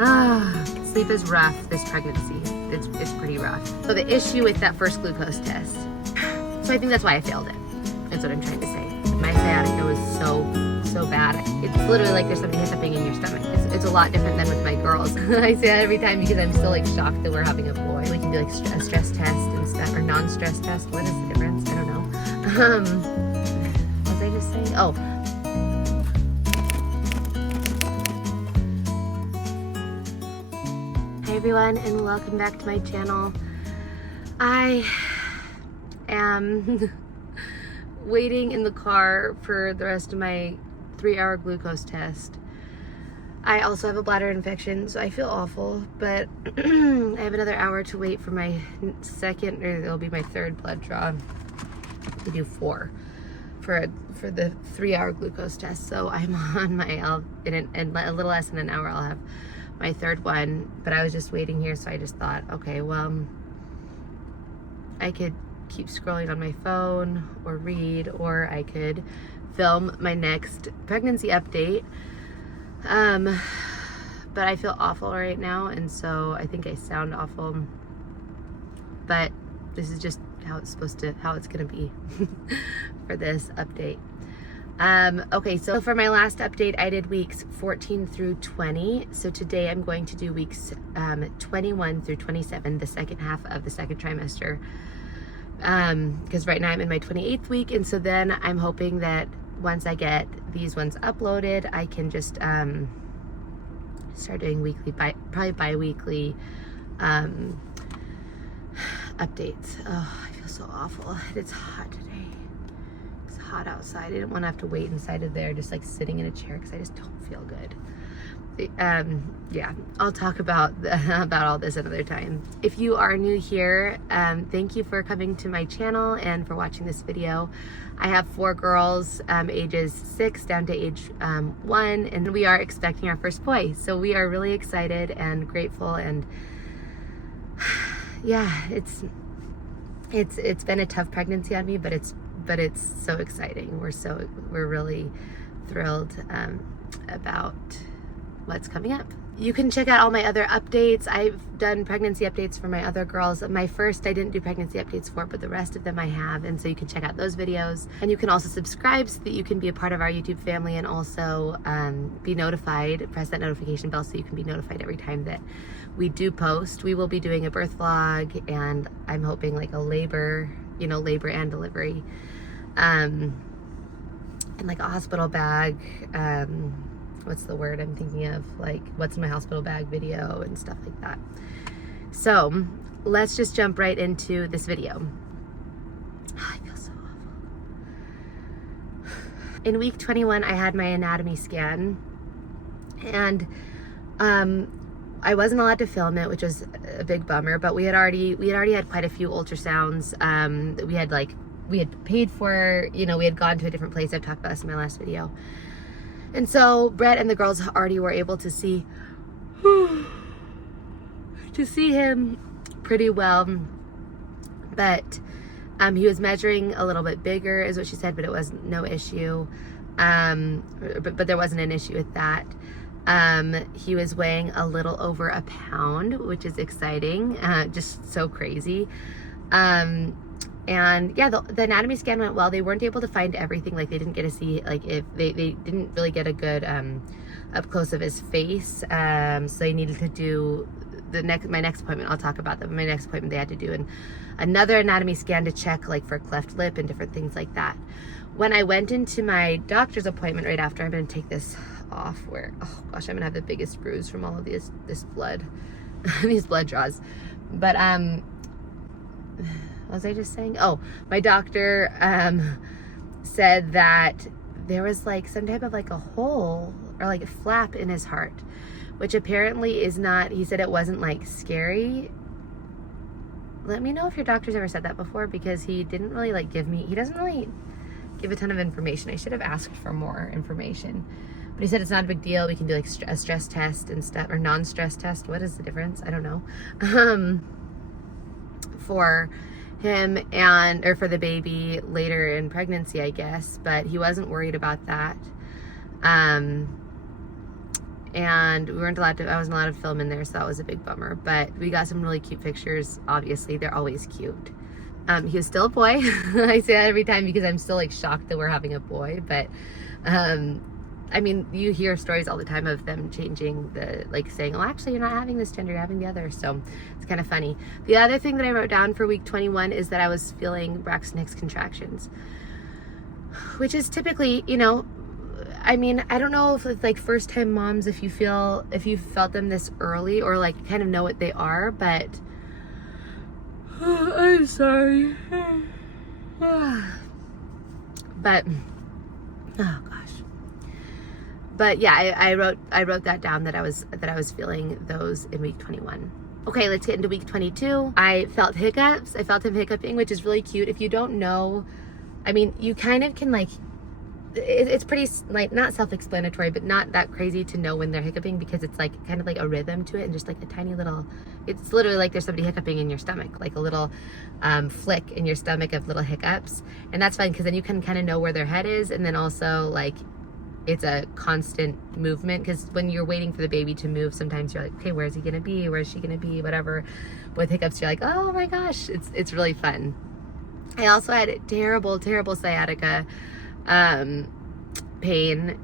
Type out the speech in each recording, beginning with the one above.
Sleep is rough this pregnancy. It's pretty rough. So the issue with that first glucose test, so I think that's why I failed it. That's what I'm trying to say. My sciatica was so bad. It's literally like there's something something in your stomach. It's a lot different than with my girls. I say that every time because I'm still like shocked that we're having a boy. We can do like a stress test and stuff, or non-stress test. What is the difference? I don't know. What was I just saying? Oh. Hi everyone, and welcome back to my channel. I am waiting in the car for the rest of my 3-hour glucose test. I also have a bladder infection, so I feel awful, but I have another hour to wait for my second, or it'll be my third blood draw. To do 4 for the 3-hour glucose test. So I'm on my, in a little less than an hour, I'll have my third one, but I was just waiting here, so I just thought, okay, well, I could keep scrolling on my phone or read, or I could film my next pregnancy update. But I feel awful right now, and so I think I sound awful, but this is just how it's gonna be for this update. Okay, so for my last update, I did weeks 14 through 20. So today I'm going to do weeks 21 through 27, the second half of the second trimester. Because right now I'm in my 28th week, and so then I'm hoping that once I get these ones uploaded, I can just start doing weekly, probably bi-weekly updates. Oh, I feel so awful. It's hot today. It's hot outside. I didn't want to have to wait inside of there, just like sitting in a chair, because I just don't feel good. Yeah, I'll talk about all this another time. If you are new here, thank you for coming to my channel and for watching this video. I have 4 girls, ages 6 down to age 1, and we are expecting our first boy. So we are really excited and grateful, and yeah, it's been a tough pregnancy on me, but it's so exciting. We're really thrilled about what's coming up. You can check out all my other updates. I've done pregnancy updates for my other girls. My first I didn't do pregnancy updates for, but the rest of them I have, and so you can check out those videos. And you can also subscribe so that you can be a part of our YouTube family, and also be notified, press that notification bell so you can be notified every time that we do post. We will be doing a birth vlog, and I'm hoping like a labor and delivery, and like a hospital bag, what's the word I'm thinking of, like what's in my hospital bag video and stuff like that. So let's just jump right into this video. I feel so awful. In week 21, I had my anatomy scan, and I wasn't allowed to film it, which was a big bummer, but we had already had quite a few ultrasounds. We had paid for, we had gone to a different place. I've talked about this in my last video. And so Brett and the girls already were able to see him pretty well, but he was measuring a little bit bigger is what she said, but it was no issue. But there wasn't an issue with that. He was weighing a little over a pound, which is exciting, just so crazy. And yeah, the anatomy scan went well. They weren't able to find everything. Like they didn't get to see, like if they didn't really get a good up close of his face. So they needed to do my next appointment. I'll talk about that. My next appointment, they had to do another anatomy scan to check like for cleft lip and different things like that. When I went into my doctor's appointment right after, I'm going to take this off, where, oh gosh, I'm going to have the biggest bruise from all of this blood, these blood draws. But what was I just saying? Oh, my doctor said that there was like some type of like a hole or like a flap in his heart, which apparently is not, he said it wasn't like scary. Let me know if your doctor's ever said that before, because he didn't really like he doesn't really give a ton of information. I should have asked for more information, but he said it's not a big deal. We can do like a stress test and stuff, or non-stress test. What is the difference? I don't know. For him or for the baby later in pregnancy, I guess, but he wasn't worried about that. and we weren't allowed to, I wasn't allowed to film in there, so that was a big bummer. But we got some really cute pictures. Obviously, they're always cute. He was still a boy. I say that every time because I'm still like shocked that we're having a boy. But I mean, you hear stories all the time of them changing the, like saying, oh, actually, you're not having this gender, you're having the other. So it's kind of funny. The other thing that I wrote down for week 21 is that I was feeling Braxton Hicks contractions, which is typically, you know, I mean, I don't know if it's like first time moms, if you felt them this early or like kind of know what they are, but I'm sorry. But, oh gosh. But yeah, I wrote that down that I was feeling those in week 21. Okay, let's get into week 22. I felt hiccups. I felt him hiccuping, which is really cute. If you don't know, I mean, you kind of can like, it's pretty like not self-explanatory, but not that crazy to know when they're hiccuping, because it's like kind of like a rhythm to it and just like a tiny little, it's literally like there's somebody hiccuping in your stomach, like a little flick in your stomach of little hiccups. And that's fine because then you can kind of know where their head is, and then also like it's a constant movement, because when you're waiting for the baby to move, sometimes you're like, okay, where is he gonna be, where is she gonna be, whatever. With hiccups, you're like, oh my gosh, it's really fun. I also had terrible sciatica pain.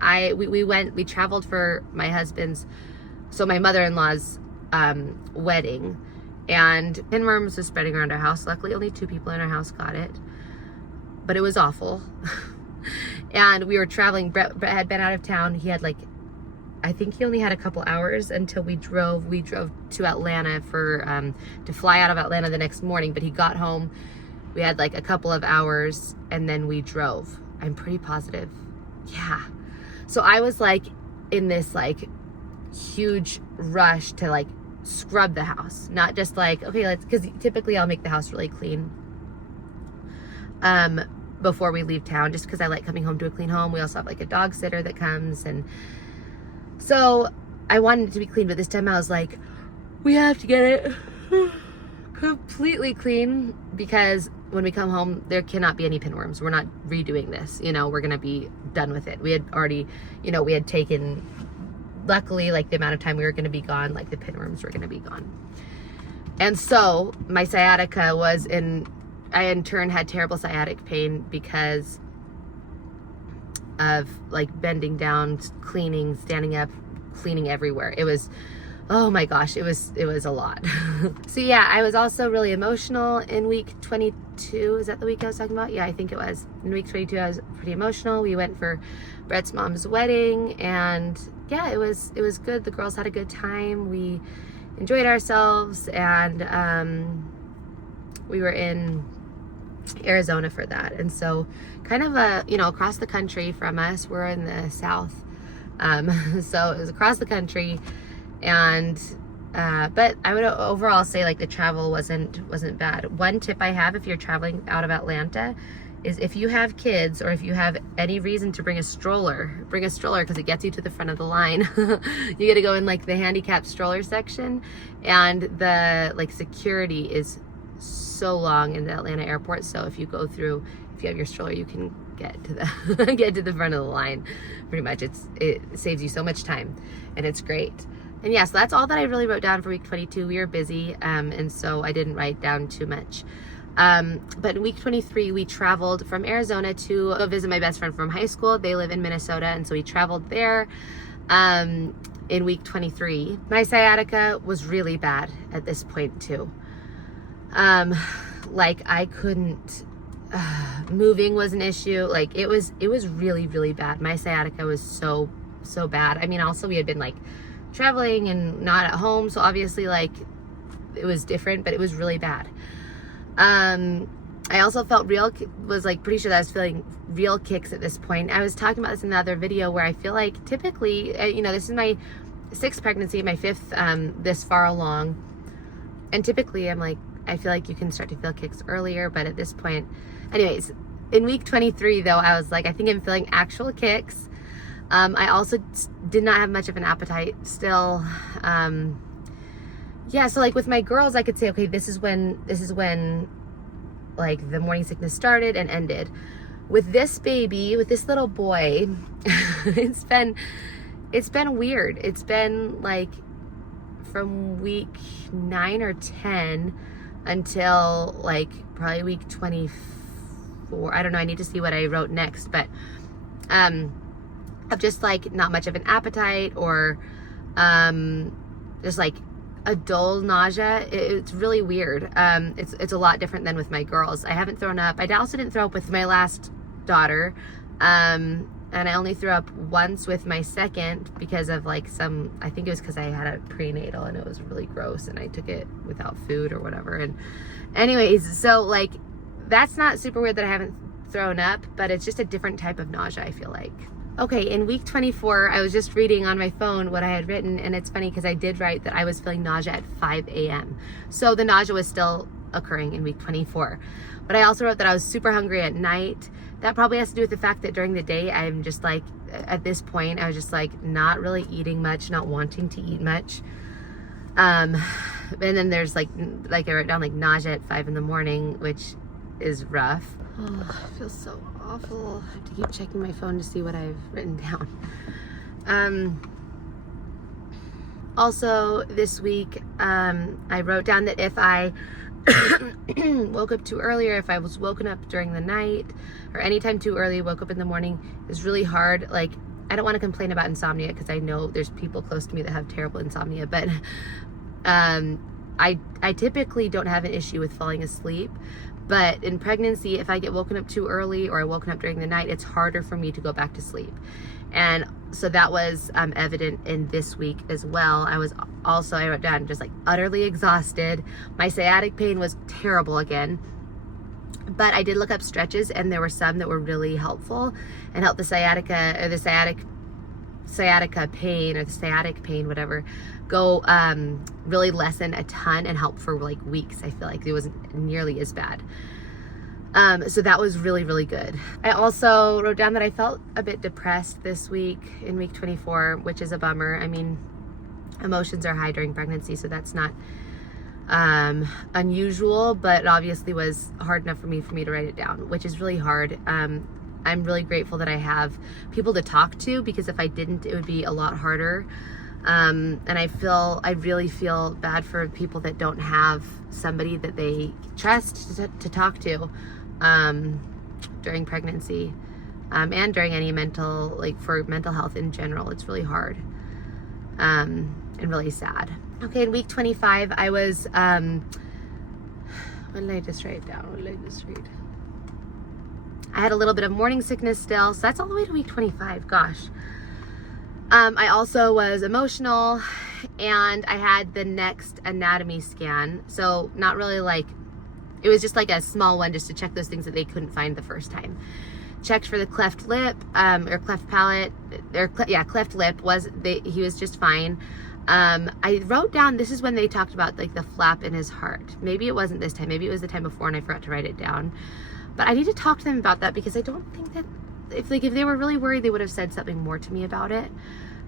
We traveled for my husband's, so my mother-in-law's wedding, and pinworms was spreading around our house. Luckily only 2 people in our house got it, but it was awful. And we were traveling. Brett had been out of town. He had like, I think he only had a couple hours until we drove to Atlanta for to fly out of Atlanta the next morning, but he got home. We had like a couple of hours and then we drove. I'm pretty positive. Yeah. So I was like in this like huge rush to like scrub the house. Not just like, okay, because typically I'll make the house really clean before we leave town, just because I like coming home to a clean home. We also have like a dog sitter that comes, and so I wanted it to be clean, but this time I was like, we have to get it completely clean, because when we come home, there cannot be any pinworms. We're not redoing this, you know, we're going to be done with it. We had already, you know, we had taken, luckily, like the amount of time we were going to be gone, like the pinworms were going to be gone. And so my sciatica was I in turn had terrible sciatic pain because of like bending down, cleaning, standing up, cleaning everywhere. It was, oh my gosh, it was a lot. So yeah, I was also really emotional in week 22. Is that the week I was talking about? Yeah, I think it was. In week 22, I was pretty emotional. We went for Brett's mom's wedding, and yeah, it was good. The girls had a good time. We enjoyed ourselves, and we were in Arizona for that. And so kind of you know, across the country from us. We're in the South. So it was across the country. And but I would overall say like the travel wasn't bad. One tip I have if you're traveling out of Atlanta is, if you have kids or if you have any reason to bring a stroller because it gets you to the front of the line. You got to go in like the handicapped stroller section, and the like security is so long in the Atlanta airport. So if you have your stroller, you can get to the get to the front of the line. Pretty much, it saves you so much time, and it's great. And yeah, so that's all that I really wrote down for week 22. We were busy, and so I didn't write down too much. But in week 23, we traveled from Arizona to go visit my best friend from high school. They live in Minnesota, and so we traveled there in week 23. My sciatica was really bad at this point too. Like I couldn't, moving was an issue. Like it was really, really bad. My sciatica was so bad. I mean, also we had been like traveling and not at home, so obviously like it was different, but it was really bad. I also felt was like pretty sure that I was feeling real kicks at this point. I was talking about this in the other video, where I feel like typically, you know, this is my 6th pregnancy, my 5th this far along, and typically I'm like, I feel like you can start to feel kicks earlier, but at this point, anyways, in week 23 though, I was like, I think I'm feeling actual kicks. I also did not have much of an appetite still. Yeah, so like with my girls, I could say, okay, this is when like the morning sickness started and ended. With this baby, with this little boy, it's been it's been weird. It's been like from week 9 or 10 until like probably week 24. I don't know. I need to see what I wrote next, but of just like not much of an appetite, or just like a dull nausea. It's really weird. It's a lot different than with my girls. I haven't thrown up. I also didn't throw up with my last daughter. And I only threw up once with my second because of like I think it was because I had a prenatal and it was really gross and I took it without food or whatever. And anyways, so like that's not super weird that I haven't thrown up, but it's just a different type of nausea, I feel like. Okay, in week 24, I was just reading on my phone what I had written, and it's funny because I did write that I was feeling nausea at 5 a.m. So the nausea was still occurring in week 24. But I also wrote that I was super hungry at night. That probably has to do with the fact that during the day, I'm just like, at this point, I was just like not really eating much, not wanting to eat much. And then there's like I wrote down like nausea at 5 in the morning, which is rough. Oh, I feel so awful. I have to keep checking my phone to see what I've written down. Also this week, I wrote down that if I woke up too early, or if I was woken up during the night, or anytime too early, woke up in the morning, it's really hard. Like, I don't want to complain about insomnia because I know there's people close to me that have terrible insomnia, but I typically don't have an issue with falling asleep. But in pregnancy, if I get woken up too early or I woken up during the night, it's harder for me to go back to sleep. And so that was evident in this week as well. I wrote down just like utterly exhausted. My sciatic pain was terrible again. But I did look up stretches, and there were some that were really helpful and helped the sciatica, or the sciatica pain, or the sciatic pain, whatever, go really lessen a ton and help for like weeks. I feel like it wasn't nearly as bad. So that was really, really good. I also wrote down that I felt a bit depressed this week in week 24, which is a bummer. I mean, emotions are high during pregnancy, so that's not unusual, but it obviously was hard enough for me to write it down, which is really hard. I'm really grateful that I have people to talk to, because if I didn't, it would be a lot harder. And I really feel bad for people that don't have somebody that they trust to talk to during pregnancy, and during any for mental health in general. It's really hard and really sad. Okay, in week 25, I was, what did I just write down? I had a little bit of morning sickness still, so that's all the way to week 25, gosh. I also was emotional, and I had the next anatomy scan. So not really it was just like a small one just to check those things that they couldn't find the first time. Checked for the cleft lip, or cleft palate, or cleft lip. He was just fine. I wrote down, this is when they talked about like the flap in his heart. Maybe it wasn't this time, maybe it was the time before and I forgot to write it down. But I need to talk to them about that, because I don't think that if they were really worried, they would have said something more to me about it.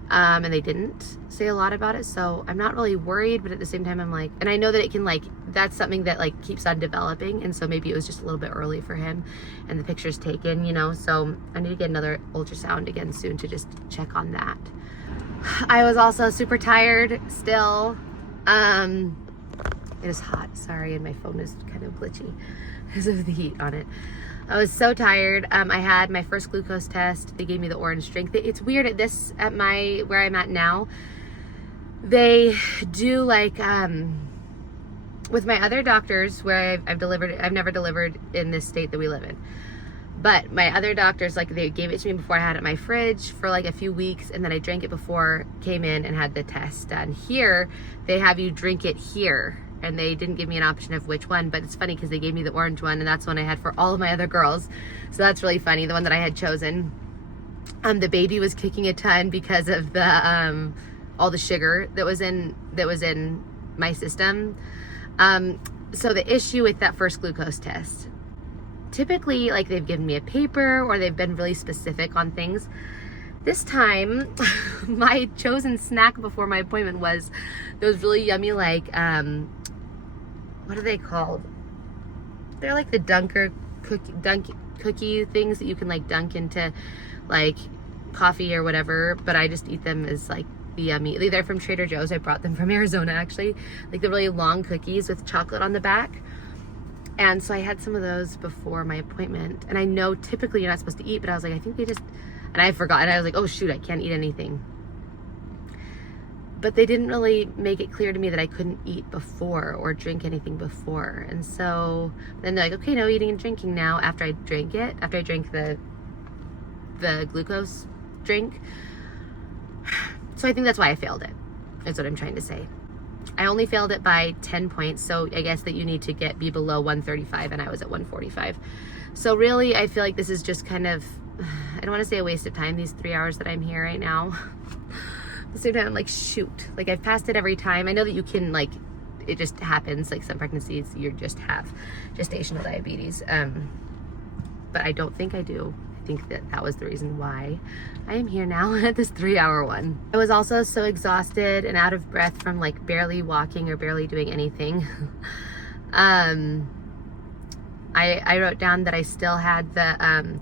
And they didn't say a lot about it, so I'm not really worried, but at the same time I'm like, and I know that it can that's something that keeps on developing, and so maybe it was just a little bit early for him and the picture's taken, so I need to get another ultrasound again soon to just check on that. I was also super tired still. It is hot, sorry, and my phone is kind of glitchy because of the heat on it. I was so tired. I had my first glucose test. They gave me the orange drink. It's weird where I'm at now. They do with my other doctors where I've never delivered in this state that we live in. But my other doctors, they gave it to me before I had it in my fridge for a few weeks, and then I drank it before, came in and had the test done. Here, they have you drink it here. And they didn't give me an option of which one, but it's funny because they gave me the orange one, and that's one I had for all of my other girls. So that's really funny, the one that I had chosen. The baby was kicking a ton because of the all the sugar that was in my system. So the issue with that first glucose test, typically they've given me a paper or they've been really specific on things. This time, my chosen snack before my appointment was those really yummy, what are they called? They're the dunker cookie things that you can dunk into coffee or whatever, but I just eat them as like the yummy. They're from Trader Joe's. I brought them from Arizona actually, like the really long cookies with chocolate on the back. And so I had some of those before my appointment. And I know typically you're not supposed to eat, but I was like, I think they just, and I forgot. And I was like, oh shoot, I can't eat anything. But they didn't really make it clear to me that I couldn't eat before or drink anything before. And so then they're like, okay, no eating and drinking now after I drank it, after I drank the glucose drink. So I think that's why I failed it, is what I'm trying to say. I only failed it by 10 points. So I guess that you need to be below 135 and I was at 145. So really, I feel like this is just kind of, I don't want to say a waste of time, these 3 hours that I'm here right now. At the same time, I'm like, shoot, like I've passed it every time. I know that you can like, it just happens. Like some pregnancies, you just have gestational diabetes. But I don't think I do. I think that was the reason why I am here now at this 3 hour one. I was also so exhausted and out of breath from like barely walking or barely doing anything. I wrote down that I still had the,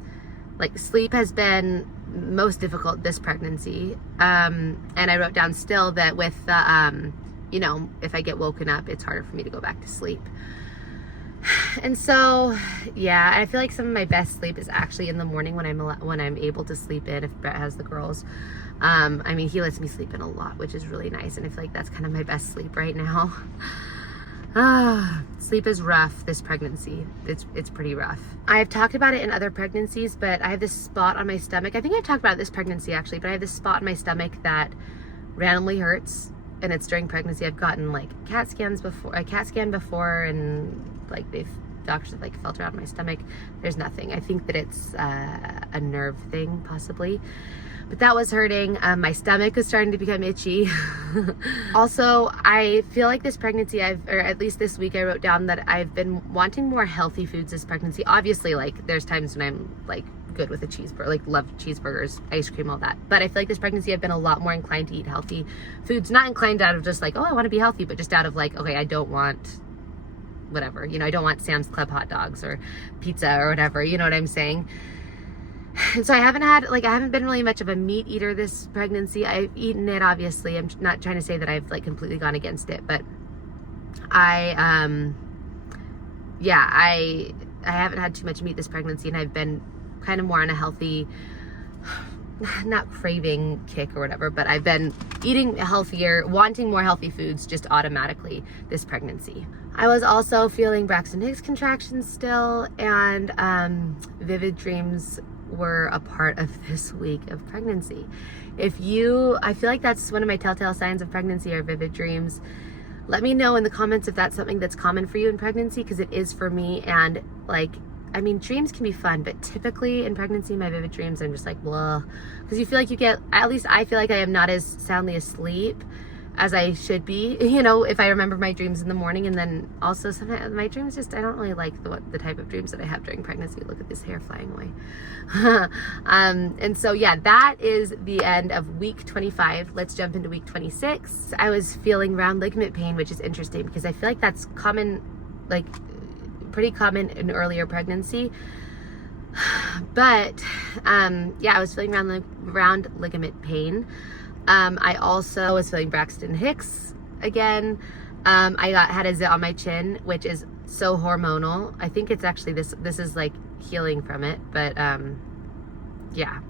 like sleep has been most difficult this pregnancy. And I wrote down still that with the, you know, if I get woken up, it's harder for me to go back to sleep. And so, yeah, I feel like some of my best sleep is actually in the morning when I'm able to sleep in, if Brett has the girls. I mean, he lets me sleep in a lot, which is really nice. And I feel like that's kind of my best sleep right now. Sleep is rough this pregnancy. It's pretty rough. I've talked about it in other pregnancies, but I have this spot on my stomach. I think I've talked about it this pregnancy actually, but I have this spot on my stomach that randomly hurts, and it's during pregnancy. I've gotten like a CAT scan before, and like doctors have like felt around my stomach. There's nothing. I think that it's a nerve thing possibly. But that was hurting. My stomach was starting to become itchy. Also, I feel like this pregnancy, or at least this week, I wrote down that I've been wanting more healthy foods this pregnancy. Obviously, like there's times when I'm like good with a cheeseburger, like love cheeseburgers, ice cream, all that. But I feel like this pregnancy, I've been a lot more inclined to eat healthy foods. Not inclined out of just like, oh, I want to be healthy, but just out of like, okay, I don't want whatever, you know, I don't want Sam's Club hot dogs or pizza or whatever, you know what I'm saying? And so I haven't been really much of a meat eater this pregnancy. I've eaten it, obviously. I'm not trying to say that I've like completely gone against it, but I haven't had too much meat this pregnancy, and I've been kind of more on a healthy, not craving kick or whatever, but I've been eating healthier, wanting more healthy foods just automatically this pregnancy. I was also feeling Braxton Hicks contractions still, and vivid dreams were a part of this week of pregnancy. I feel like that's one of my telltale signs of pregnancy are vivid dreams. Let me know in the comments if that's something that's common for you in pregnancy, because it is for me. And like, I mean, dreams can be fun, but typically in pregnancy, my vivid dreams, I'm just like, blah. Because you feel like at least I feel like I am not as soundly asleep as I should be, you know, if I remember my dreams in the morning. And then also sometimes my dreams I don't really like the type of dreams that I have during pregnancy. Look at this hair flying away. And so, yeah, that is the end of week 25. Let's jump into week 26. I was feeling round ligament pain, which is interesting because I feel like that's common, like pretty common in earlier pregnancy. But, yeah, I was feeling round ligament pain. I also was feeling Braxton Hicks again. I had a zit on my chin, which is so hormonal. I think it's actually this is like healing from it, but yeah.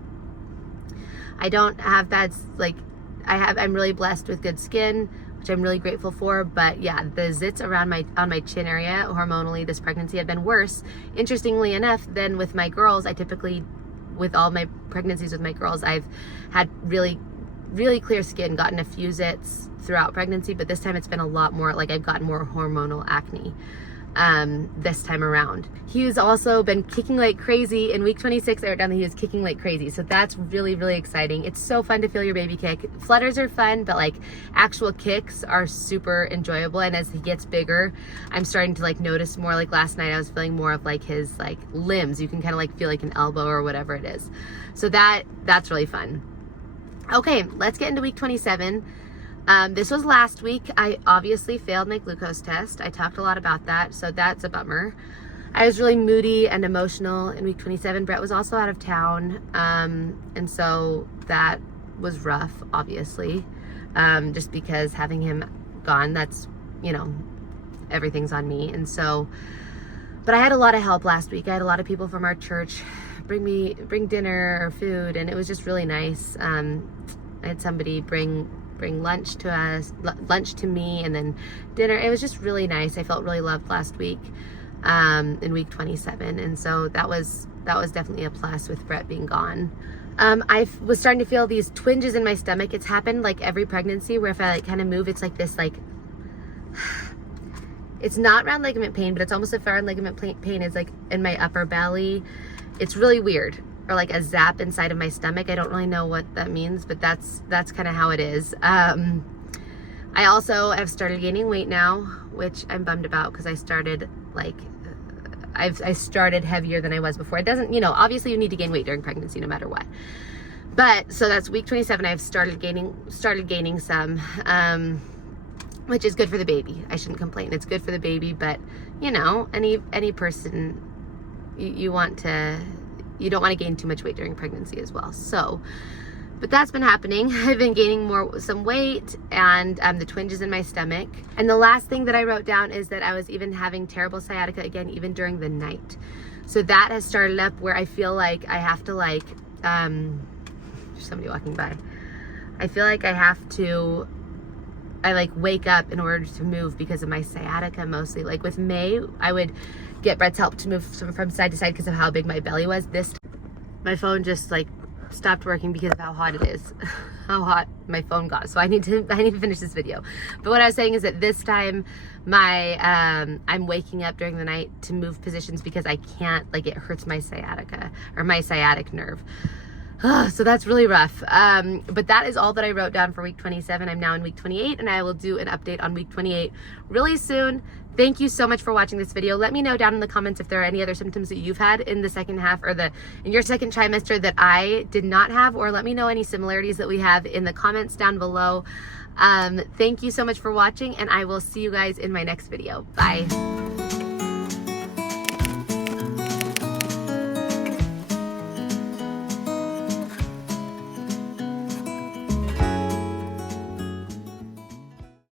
I don't have bad, like I'm really blessed with good skin, which I'm really grateful for, but yeah, the zits on my chin area hormonally this pregnancy have been worse, interestingly enough, than with my girls. I typically, with all my pregnancies with my girls, I've had really clear skin, gotten a few zits throughout pregnancy, but this time it's been a lot more, like I've gotten more hormonal acne this time around. He's also been kicking like crazy. In week 26, I wrote down that he was kicking like crazy. So that's really, really exciting. It's so fun to feel your baby kick. Flutters are fun, but like actual kicks are super enjoyable. And as he gets bigger, I'm starting to like notice more. Like last night, I was feeling more of like his like limbs. You can kind of like feel like an elbow or whatever it is. So that's really fun. Okay, let's get into week 27. This was last week. I obviously failed my glucose test. I talked a lot about that, so that's a bummer. I was really moody and emotional in week 27. Brett was also out of town, and so that was rough, obviously, just because having him gone, that's, you know, everything's on me. And so, but I had a lot of help last week. I had a lot of people from our church bring dinner or food, and it was just really nice. I had somebody bring lunch to us, lunch to me, and then dinner. It was just really nice. I felt really loved last week, in week 27, and so that was definitely a plus with Brett being gone. I was starting to feel these twinges in my stomach. It's happened like every pregnancy, where if I like kind of move, it's like this, like, it's not round ligament pain, but it's almost a round ligament pain is like in my upper belly. It's really weird, or like a zap inside of my stomach. I don't really know what that means, but that's kind of how it is. I also have started gaining weight now, which I'm bummed about, because I started like, I started heavier than I was before. It doesn't, you know, obviously you need to gain weight during pregnancy no matter what. But so that's week 27. I've started gaining some, which is good for the baby. I shouldn't complain. It's good for the baby, but you know, any person, you don't want to gain too much weight during pregnancy as well. So, but that's been happening. I've been gaining some weight, and the twinges in my stomach. And the last thing that I wrote down is that I was even having terrible sciatica again, even during the night. So that has started up where I feel like I have to like, there's somebody walking by. I feel like I like wake up in order to move because of my sciatica mostly. Like with May, I would get Brett's help to move from side to side because of how big my belly was. My phone just like stopped working because of how hot it is, how hot my phone got. So I need to finish this video. But what I was saying is that this time I'm waking up during the night to move positions because I can't, like, it hurts my sciatica, or my sciatic nerve. So that's really rough. But that is all that I wrote down for week 27. I'm now in week 28, and I will do an update on week 28 really soon. Thank you so much for watching this video. Let me know down in the comments if there are any other symptoms that you've had in the second half, or in your second trimester, that I did not have, or let me know any similarities that we have in the comments down below. Thank you so much for watching, and I will see you guys in my next video. Bye.